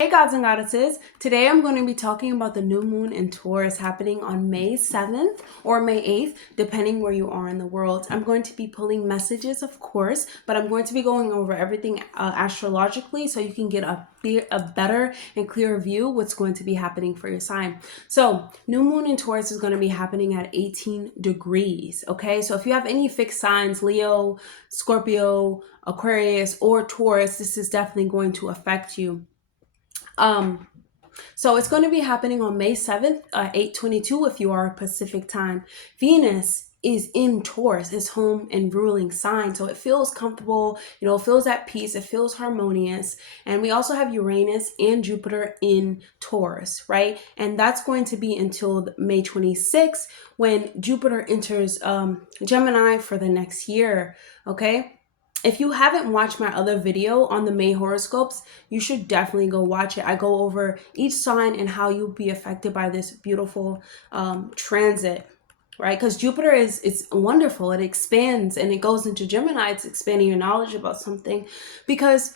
Hey gods and goddesses, today I'm going to be talking about the new moon in Taurus happening on May 7th or May 8th, depending where you are in the world. I'm going to be pulling messages, of course, but I'm going to be going over everything astrologically so you can get a better and clearer view what's going to be happening for your sign. So new moon in Taurus is going to be happening at 18 degrees, okay? So if you have any fixed signs, Leo, Scorpio, Aquarius, or Taurus, this is definitely going to affect you. So it's going to be happening on May 7th, 8:22 if you are Pacific time. Venus is in Taurus, its home and ruling sign. So it feels comfortable, it feels at peace, it feels harmonious. And we also have Uranus and Jupiter in Taurus, right? And that's going to be until May 26th when Jupiter enters Gemini for the next year, okay? If you haven't watched my other video on the May horoscopes, you should definitely go watch it. I go over each sign and how you'll be affected by this beautiful transit, right? Because Jupiter it's wonderful. It expands and it goes into Gemini. It's expanding your knowledge about something because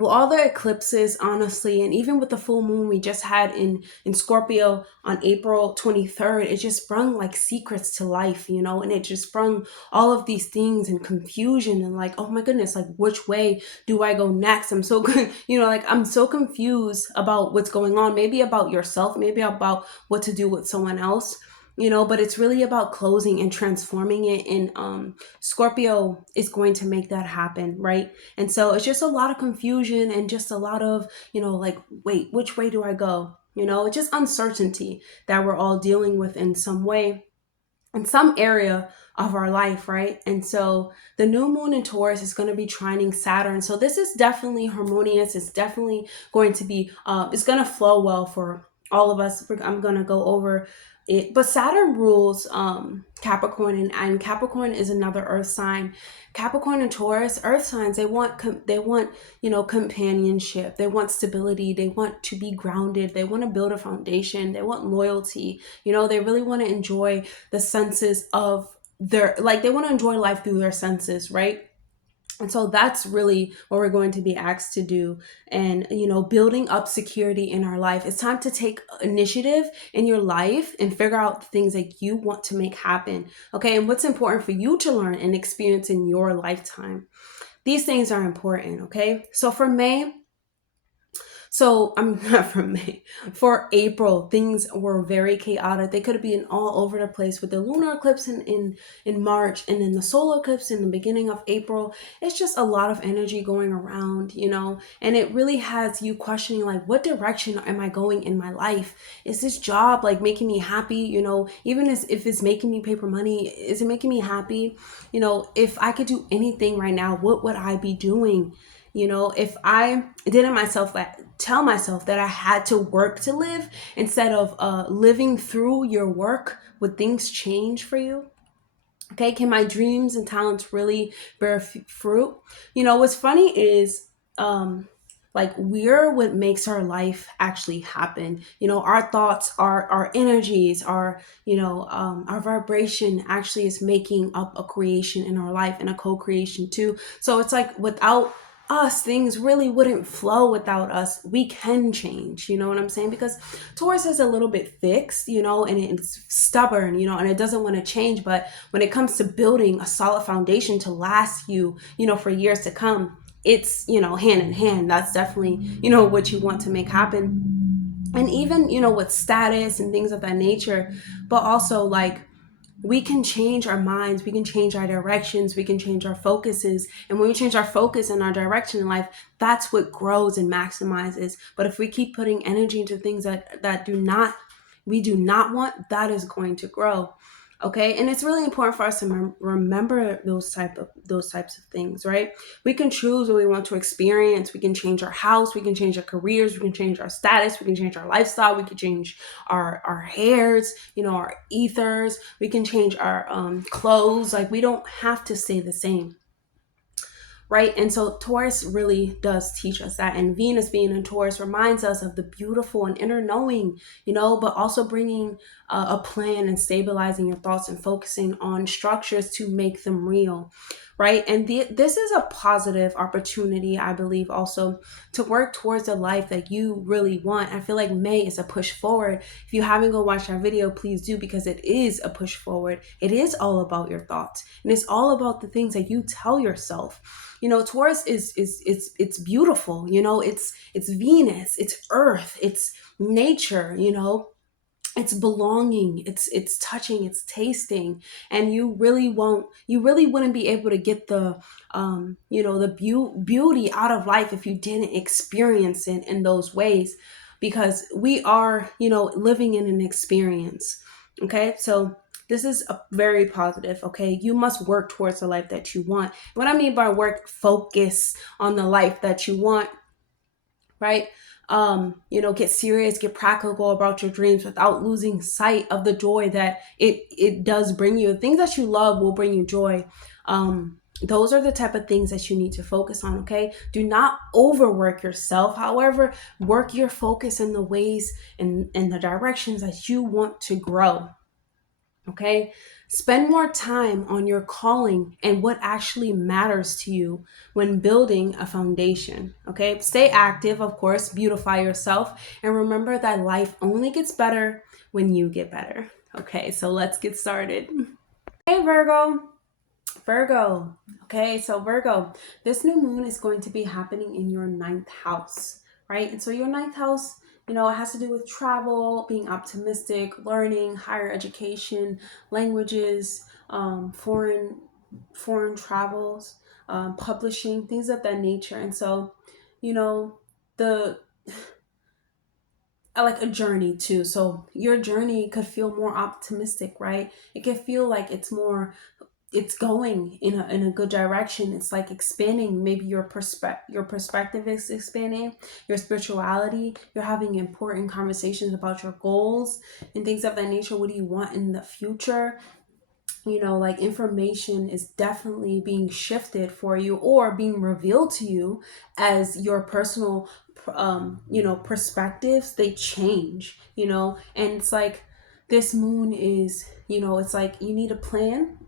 all the eclipses, honestly, and even with the full moon we just had in Scorpio on April 23rd, it just brung like secrets to life, and it just brung all of these things and confusion and like, oh my goodness, like which way do I go next? I'm so good, I'm so confused about what's going on, maybe about yourself, maybe about what to do with someone else. But it's really about closing and transforming it. And Scorpio is going to make that happen, right? And so it's just a lot of confusion and just a lot of, like, wait, which way do I go? It's just uncertainty that we're all dealing with in some way, in some area of our life, right? And so the new moon in Taurus is going to be trining Saturn. So this is definitely harmonious. It's definitely going to be, it's going to flow well for all of us. I'm going to go over it, but Saturn rules Capricorn, and Capricorn is another earth sign. Capricorn and Taurus, earth signs, they want companionship, they want stability, they want to be grounded, they want to build a foundation, they want loyalty, they really want to enjoy the senses of their, like, they want to enjoy life through their senses, right? And so that's really what we're going to be asked to do. And, building up security in our life. It's time to take initiative in your life and figure out the things that you want to make happen. Okay. And what's important for you to learn and experience in your lifetime. These things are important. Okay. So for May, so I'm not from May. For April, things were very chaotic. They could have been all over the place with the lunar eclipse in March and then the solar eclipse in the beginning of April. It's just a lot of energy going around, and it really has you questioning, like, what direction am I going in my life? Is this job like making me happy? Even if it's making me paper money, is it making me happy? If I could do anything right now, what would I be doing? If I didn't tell myself that I had to work to live instead of living through your work, would things change for you? Okay, can my dreams and talents really bear fruit? What's funny is like, we're what makes our life actually happen. Our thoughts, our energies, our vibration actually is making up a creation in our life, and a co-creation too. So it's like, without us, things really wouldn't flow. Without us, we can change, you know what I'm saying? Because Taurus is a little bit fixed, and it's stubborn, and it doesn't want to change. But when it comes to building a solid foundation to last you, for years to come, it's, hand in hand. That's definitely, what you want to make happen. And even, with status and things of that nature, but also, like, we can change our minds, we can change our directions, we can change our focuses. And when we change our focus and our direction in life, that's what grows and maximizes. But if we keep putting energy into things that we do not want, that is going to grow. Okay. And it's really important for us to remember those types of things, right? We can choose what we want to experience. We can change our house. We can change our careers. We can change our status. We can change our lifestyle. We can change our hairs, our ethers. We can change our clothes. Like, we don't have to stay the same. Right? And so Taurus really does teach us that. And Venus being in Taurus reminds us of the beautiful and inner knowing, but also bringing a plan and stabilizing your thoughts and focusing on structures to make them real. right? And this is a positive opportunity, I believe, also to work towards the life that you really want. I feel like May is a push forward. If you haven't go watch that video, please do, because it is a push forward. It is all about your thoughts, and it's all about the things that you tell yourself. You know, Taurus is it's beautiful. You know, it's Venus, it's Earth, it's nature. You know, it's belonging, it's touching, it's tasting. And you really wouldn't be able to get the you know, the beauty out of life if you didn't experience it in those ways, because we are, you know, living in an experience. Okay, so this is a very positive. Okay, you must work towards the life that you want. What I mean by work, focus on the life that you want, right? You know, get serious, get practical about your dreams without losing sight of the joy that it does bring you. Things that you love will bring you joy. Those are the type of things that you need to focus on. Okay, do not overwork yourself. However, work your focus in the ways and in the directions that you want to grow. Okay, spend more time on your calling and what actually matters to you when building a foundation. Okay, stay active, of course, beautify yourself, and remember that life only gets better when you get better. Okay, so let's get started. Hey, Virgo. Okay, so Virgo, this new moon is going to be happening in your ninth house, right? And so your ninth house, you know, it has to do with travel, being optimistic, learning, higher education, languages, foreign travels, publishing, things of that nature. And so, you know, the I like a journey too. So your journey could feel more optimistic, right? It could feel like it's going in a good direction. It's like expanding. Maybe your perspective is expanding, your spirituality. You're having important conversations about your goals and things of that nature. What do you want in the future? You know, like information is definitely being shifted for you or being revealed to you as your personal you know, perspectives, they change, you know. And it's like this moon is, you know, it's like you need a plan.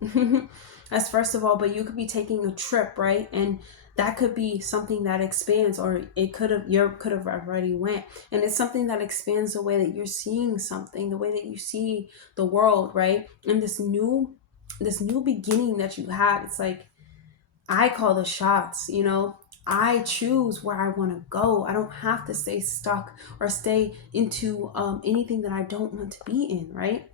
As first of all, but you could be taking a trip, right? And that could be something that expands, or it could have already went, and it's something that expands the way that you're seeing something, the way that you see the world, right? And this new beginning that you have, it's like I call the shots, you know. I choose where I want to go. I don't have to stay stuck or stay into anything that I don't want to be in, right?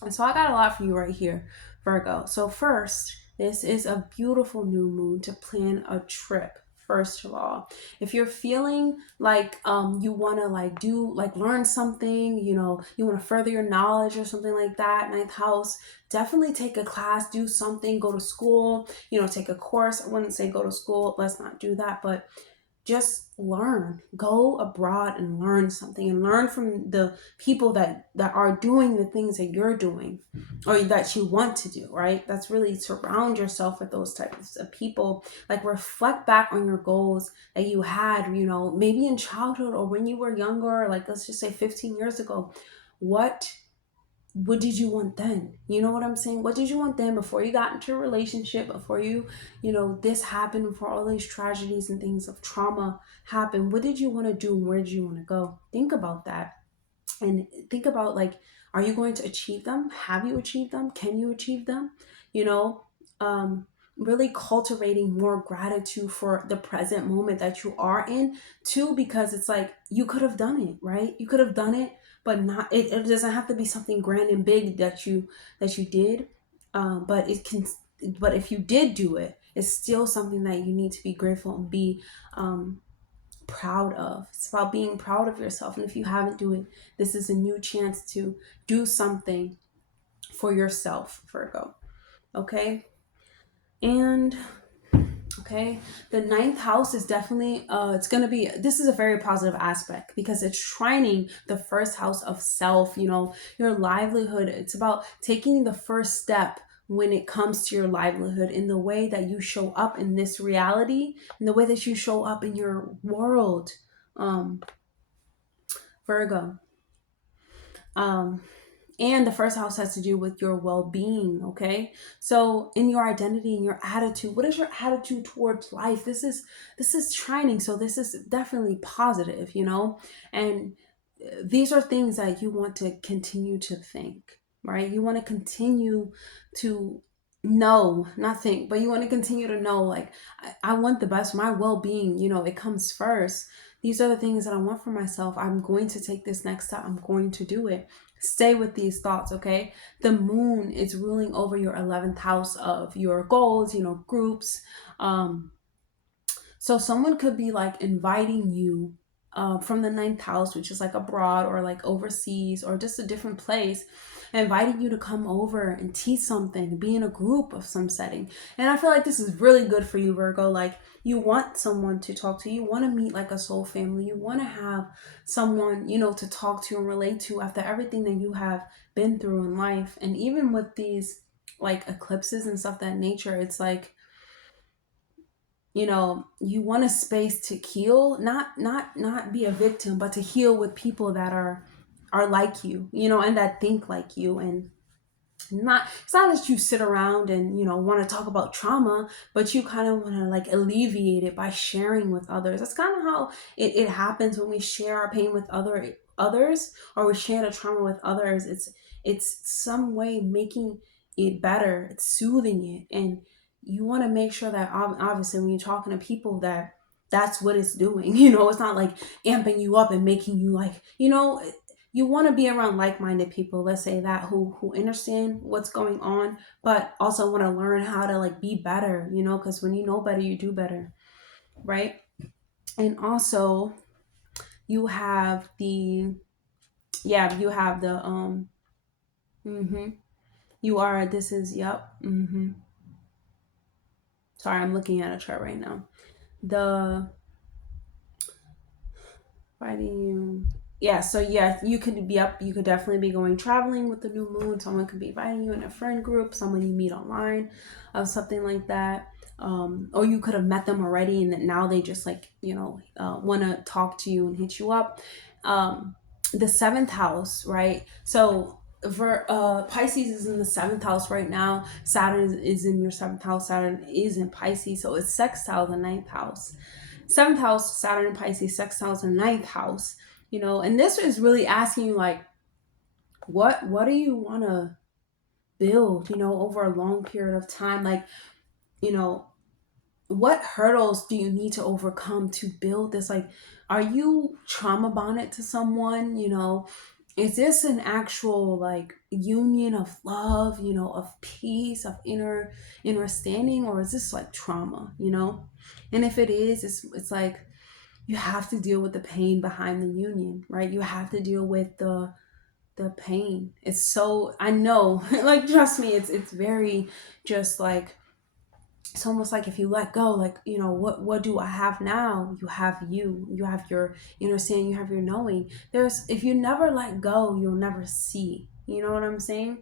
And so I got a lot for you right here, Virgo. So first, this is a beautiful new moon to plan a trip. First of all, if you're feeling like you want to like do like learn something, you know, you want to further your knowledge or something like that, ninth house, definitely take a class, do something, go to school, you know, take a course. I wouldn't say go to school, let's not do that, but just learn, go abroad and learn something, and learn from the people that are doing the things that you're doing or that you want to do, right? That's really surround yourself with those types of people. Like reflect back on your goals that you had, you know, maybe in childhood or when you were younger, like let's just say 15 years ago. What did you want then? You know what I'm saying? What did you want then before you got into a relationship, before you know, this happened, before all these tragedies and things of trauma happened? What did you want to do and where did you want to go? Think about that, and think about like, are you going to achieve them? Have you achieved them? Can you achieve them? You know, really cultivating more gratitude for the present moment that you are in too, because it's like you could have done it, right? You could have done it, but not it doesn't have to be something grand and big that you did, but it can, but if you did do it, it's still something that you need to be grateful and be proud of. It's about being proud of yourself. And if you haven't do it, this is a new chance to do something for yourself, Virgo. Okay. And okay, the ninth house is definitely it's gonna be, this is a very positive aspect because it's trining the first house of self, you know, your livelihood. It's about taking the first step when it comes to your livelihood, in the way that you show up in this reality, in the way that you show up in your world, um Virgo. um And the first house has to do with your well-being, okay? So in your identity and your attitude, what is your attitude towards life? This is training, so this is definitely positive, And these are things that you want to continue to think, right? You want to continue to know, not think, but you want to continue to know, like, I want the best, my well-being, it comes first. These are the things that I want for myself. I'm going to take this next step. I'm going to do it. Stay with these thoughts, okay? The moon is ruling over your 11th house of your goals, groups. So someone could be like inviting you from the ninth house, which is like abroad or like overseas or just a different place, inviting you to come over and teach something, be in a group of some setting. And I feel like this is really good for you, Virgo. Like, you want someone to talk to, you want to meet like a soul family, you want to have someone, to talk to and relate to after everything that you have been through in life. And even with these like eclipses and stuff that nature, it's like, you want a space to heal, not be a victim, but to heal with people that are like you, and that think like you. And not it's not that you sit around and want to talk about trauma, but you kind of want to like alleviate it by sharing with others. That's kind of how it happens when we share our pain with others, or we share the trauma with others. It's some way making it better, it's soothing it. And you want to make sure that obviously when you're talking to people, that that's what it's doing. It's not like amping you up and making you like, you want to be around like-minded people, let's say that, who understand what's going on, but also want to learn how to like be better, because when you know better, you do better, right? And also you have the you have the mm-hmm, you are this is yep mm-hmm. Sorry, I'm looking at a chart right now. The fighting you. Yeah, so yeah, you could be up. You could definitely be going traveling with the new moon. Someone could be inviting you in a friend group, someone you meet online, something like that. Or you could have met them already, and then now they just like want to talk to you and hit you up. The seventh house, right? So for Pisces is in the seventh house right now. Saturn is in your seventh house. Saturn is in Pisces, so it's sextile the ninth house. Seventh house, Saturn and Pisces, sextile the ninth house. And this is really asking you like, what do you want to build, over a long period of time? Like, you know, what hurdles do you need to overcome to build this? Like, are you trauma bonded to someone? Is this an actual like union of love, of peace, of inner understanding, or is this like trauma? And if it is, it's like you have to deal with the pain behind the union, right? You have to deal with the pain. It's so, I know, like, trust me, it's very just like, it's almost like if you let go, like, what do I have now? You have you have your understanding, you have your knowing. If you never let go, you'll never see. You know what I'm saying?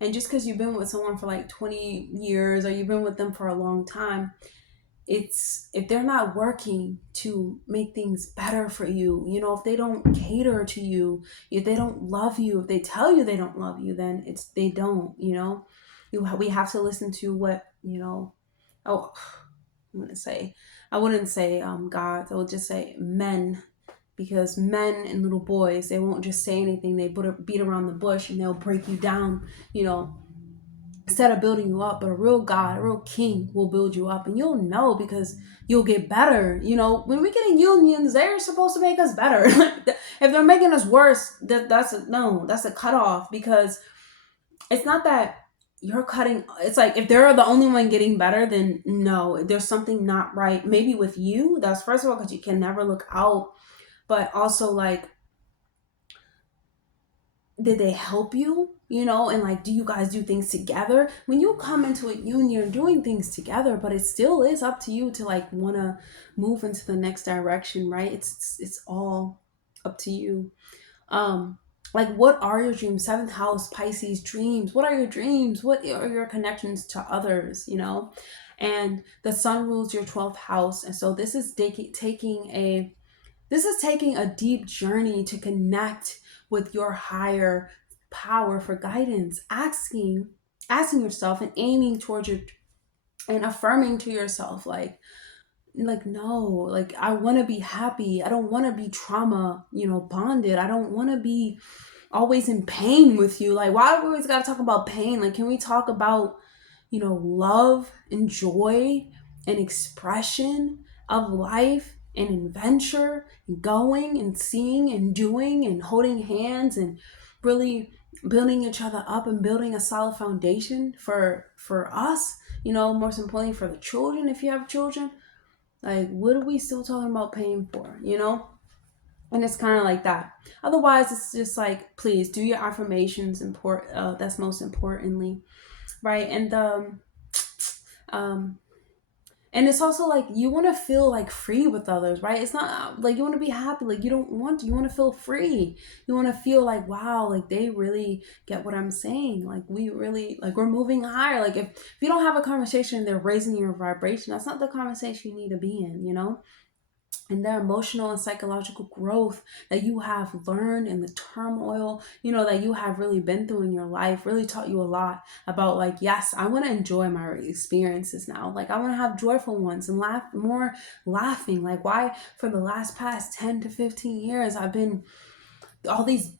And just because you've been with someone for like 20 years, or you've been with them for a long time, it's if they're not working to make things better for you, if they don't cater to you, if they don't love you, if they tell you they don't love you, then they don't. We have to listen to what oh, I wouldn't say God, I would just say men, because men and little boys, they won't just say anything. They beat around the bush and they'll break you down, instead of building you up. But a real God, a real king will build you up, and you'll know, because you'll get better. When we get in unions, they're supposed to make us better. If they're making us worse, that's a cutoff, because it's not that you're cutting. It's like, if they're the only one getting better, then no, there's something not right. Maybe with you, that's first of all, because you can never look out, but also like, did they help you? And like, do you guys do things together? When you come into a union, you're doing things together, but it still is up to you to like want to move into the next direction, right? It's all up to you. Like, what are your dreams? Seventh house, Pisces, dreams. What are your dreams? What are your connections to others? And the sun rules your 12th house, and so this is taking a deep journey to connect with your higher power, for guidance, asking yourself and aiming towards your, and affirming to yourself, like no, like I want to be happy. I don't want to be trauma, bonded. I don't want to be always in pain with you. Like, why we always got to talk about pain? Like, can we talk about, love and joy and expression of life and adventure and going and seeing and doing and holding hands and really building each other up and building a solid foundation for us, most importantly for the children, if you have children. Like, what are we still talking about pain for, And it's kind of like that. Otherwise, it's just like, please do your affirmations. That's most importantly, right? Um, and it's also like you want to feel like free with others, right? It's not like you want to be happy. Like you want to feel free. You want to feel like, wow, like they really get what I'm saying. Like we really, like we're moving higher. Like if you don't have a conversation, they're raising your vibration. That's not the conversation you need to be in, And their emotional and psychological growth that you have learned, and the turmoil, that you have really been through in your life really taught you a lot about, like, yes, I want to enjoy my experiences now. Like I want to have joyful ones and more laughing. Like why for the past 10 to 15 years, I've been, all these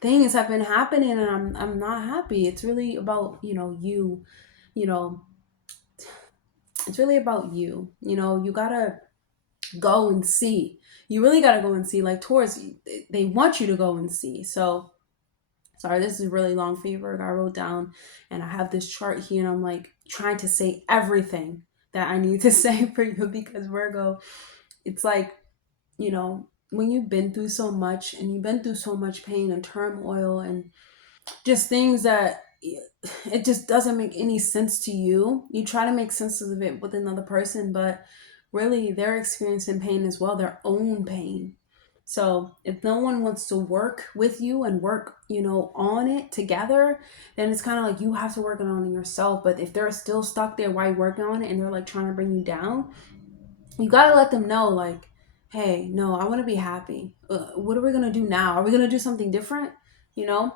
things have been happening and I'm not happy. It's really about, you know, it's really about you, you gotta go and see. You really got to go and see. Like Taurus, they want you to go and see. So, sorry, this is really long for you, Virgo. I wrote down, and I have this chart here, and I'm like trying to say everything that I need to say for you, because Virgo, it's like, when you've been through so much and you've been through so much pain and turmoil and just things that it just doesn't make any sense to you. You try to make sense of it with another person, but really they're experiencing pain as well, their own pain. So if no one wants to work with you and work, on it together, then it's kind of like you have to work on it yourself. But if they're still stuck there while you're working on it and they're like trying to bring you down, you got to let them know, like, hey, no, I want to be happy. What are we going to do now? Are we going to do something different? You know?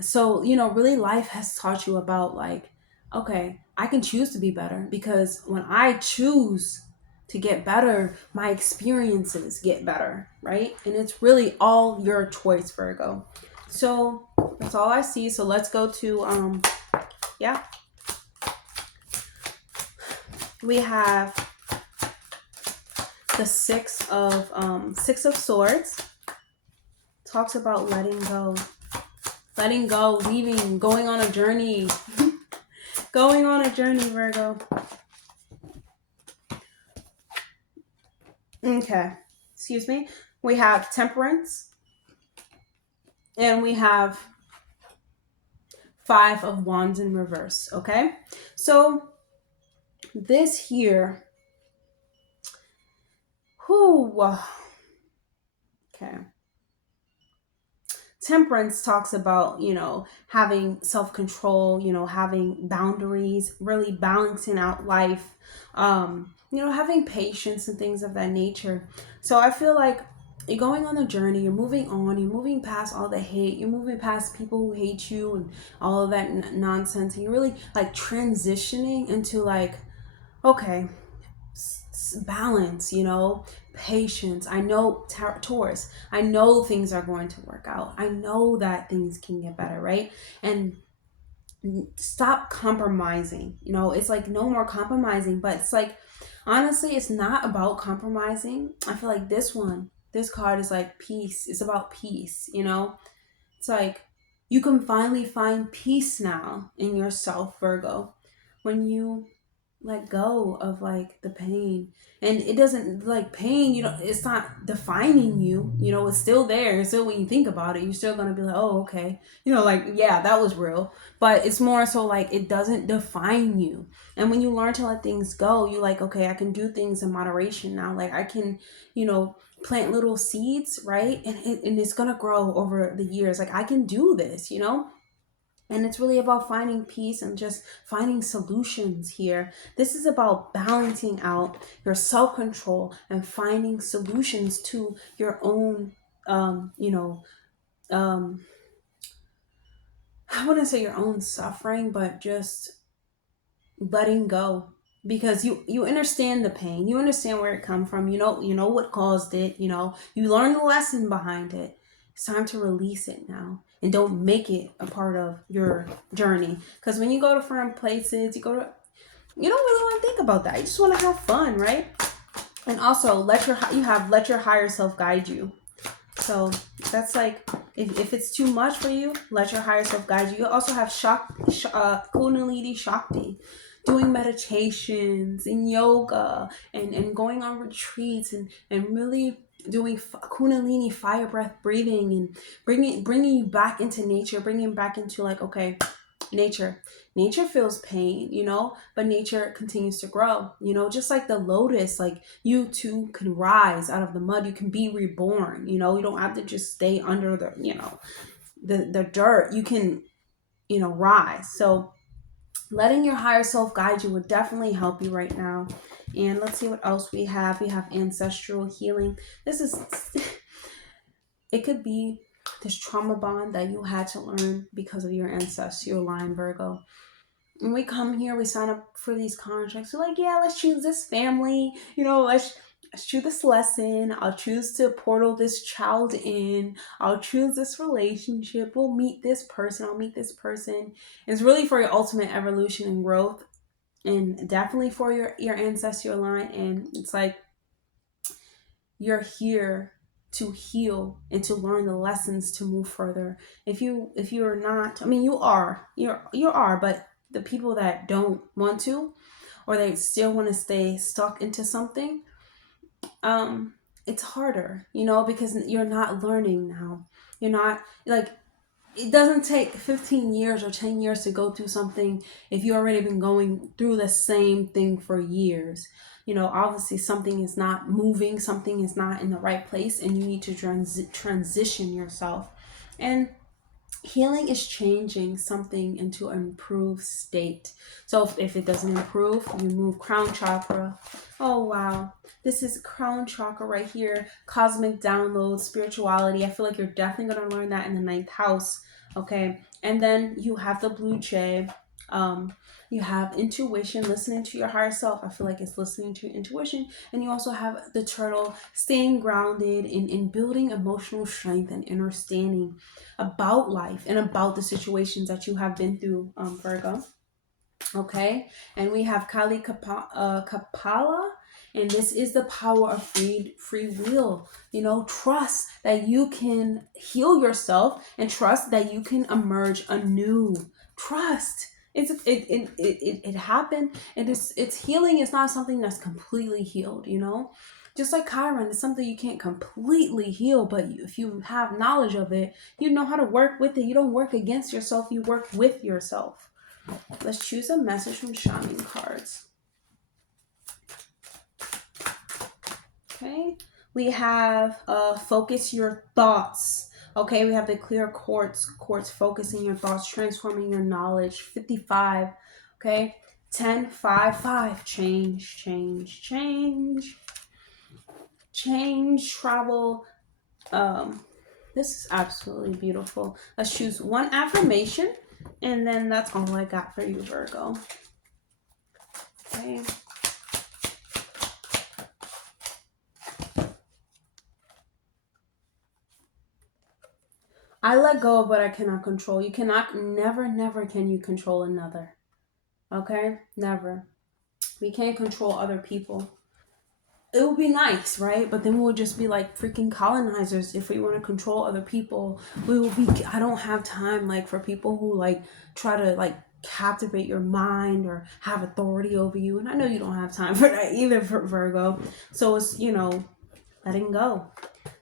So, really life has taught you about, like, okay, I can choose to be better, because when I choose to get better, my experiences get better, right? And it's really all your choice, Virgo. So that's all I see. So let's go to, yeah. We have the Six of Swords. Talks about letting go, leaving, going on a journey. Going on a journey, Virgo. Okay. Excuse me. We have Temperance. And we have Five of Wands in reverse. Okay. So this here. Okay. Temperance talks about, having self-control, having boundaries, really balancing out life, having patience and things of that nature. So I feel like you're going on a journey, you're moving on, you're moving past all the hate, you're moving past people who hate you and all of that nonsense. And you're really like transitioning into like, okay, balance, patience. I know, Taurus, I know things are going to work out. I know that things can get better, right? And stop compromising. It's like no more compromising, but it's like, honestly, it's not about compromising. I feel like this card is like peace. It's about peace, It's like you can finally find peace now in yourself, Virgo, when you let go of like the pain. And it doesn't, like, pain, it's not defining you, it's still there. It's still, when you think about it, you're still gonna be like, oh, okay, like, yeah, that was real. But it's more so like it doesn't define you. And when you learn to let things go, you like, okay, I can do things in moderation now. Like I can, plant little seeds, right? And it's gonna grow over the years. Like I can do this, And it's really about finding peace and just finding solutions here. This is about balancing out your self-control and finding solutions to your own, I wouldn't say your own suffering, but just letting go, because you understand the pain, you understand where it come from, you know what caused it, you learn the lesson behind it. It's time to release it now, and don't make it a part of your journey, because when you go to foreign places, you don't really want to think about that. You just want to have fun, right? And also let your higher self guide you. So that's like, if it's too much for you, let your higher self guide you. You also have Kundalini Shakti, doing meditations and yoga, and going on retreats, and really doing Kundalini fire breath breathing, and bringing you back into nature, bringing back into like, okay, nature feels pain, but nature continues to grow, just like the lotus. Like, you too can rise out of the mud, you can be reborn, you don't have to just stay under the dirt. You can rise. So letting your higher self guide you would definitely help you right now. And let's see what else we have. We have ancestral healing. It could be this trauma bond that you had to learn because of your ancestral line, Virgo. When we come here, we sign up for these contracts. We're like, yeah, let's choose this family. Let's choose this lesson. I'll choose to portal this child in. I'll choose this relationship. We'll meet this person. I'll meet this person. It's really for your ultimate evolution and growth, and definitely for your ancestral line. And it's like, you're here to heal and to learn the lessons to move further. If you're not, I mean, you are, but the people that don't want to, or they still want to stay stuck into something, it's harder, because you're not learning now. You're not, like, it doesn't take 15 years or 10 years to go through something if you've already been going through the same thing for years. Obviously something is not moving, something is not in the right place, and you need to transition yourself. And healing is changing something into an improved state. So if it doesn't improve, you move crown chakra. Oh, wow. This is crown chakra right here. Cosmic download, spirituality. I feel like you're definitely going to learn that in the 9th house. Okay. And then you have the blue jay. You have intuition, listening to your higher self. I feel like it's listening to your intuition. And you also have the turtle, staying grounded in building emotional strength and understanding about life and about the situations that you have been through, Virgo. Okay. And we have Kali Kapala. And this is the power of free will. Trust that you can heal yourself, and trust that you can emerge anew. Trust. It happened, and it's healing. It's not something that's completely healed, just like Chiron. It's something you can't completely heal, but if you have knowledge of it, you know how to work with it. You don't work against yourself, you work with yourself. Let's choose a message from Shaman cards. Okay, we have focus your thoughts. Okay, we have the clear quartz, focusing your thoughts, transforming your knowledge. 55. Okay, 10, 5, 5. Change, travel. This is absolutely beautiful. Let's choose one affirmation, and then that's all I got for you, Virgo. Okay. I let go of what I cannot control. You cannot, never can you control another. Okay? Never. We can't control other people. It would be nice, right? But then we'll just be like freaking colonizers if we want to control other people. I don't have time like for people who like try to like captivate your mind or have authority over you. And I know you don't have time for that either, for Virgo. So it's, letting go.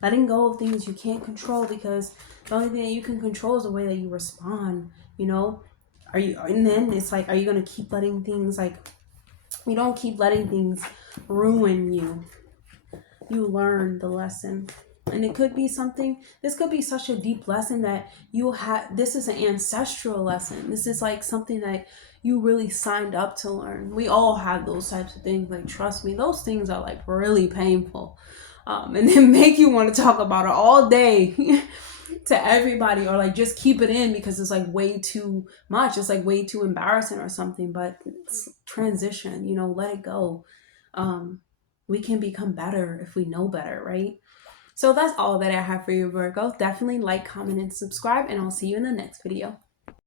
Letting go of things you can't control, because the only thing that you can control is the way that you respond, and then it's like, are you going to keep letting things you don't keep letting things ruin you. You learn the lesson. And it could be this could be such a deep lesson that this is an ancestral lesson. This is like something that you really signed up to learn. We all have those types of things. Like, trust me, those things are like really painful. And they make you want to talk about it all day. to everybody, or like just keep it in because it's like way too much. It's like way too embarrassing or something. But it's transition, you know, let it go. We can become better if we know better, right? So that's all that I have for you, Virgo. Definitely like, comment, and subscribe, and I'll see you in the next video.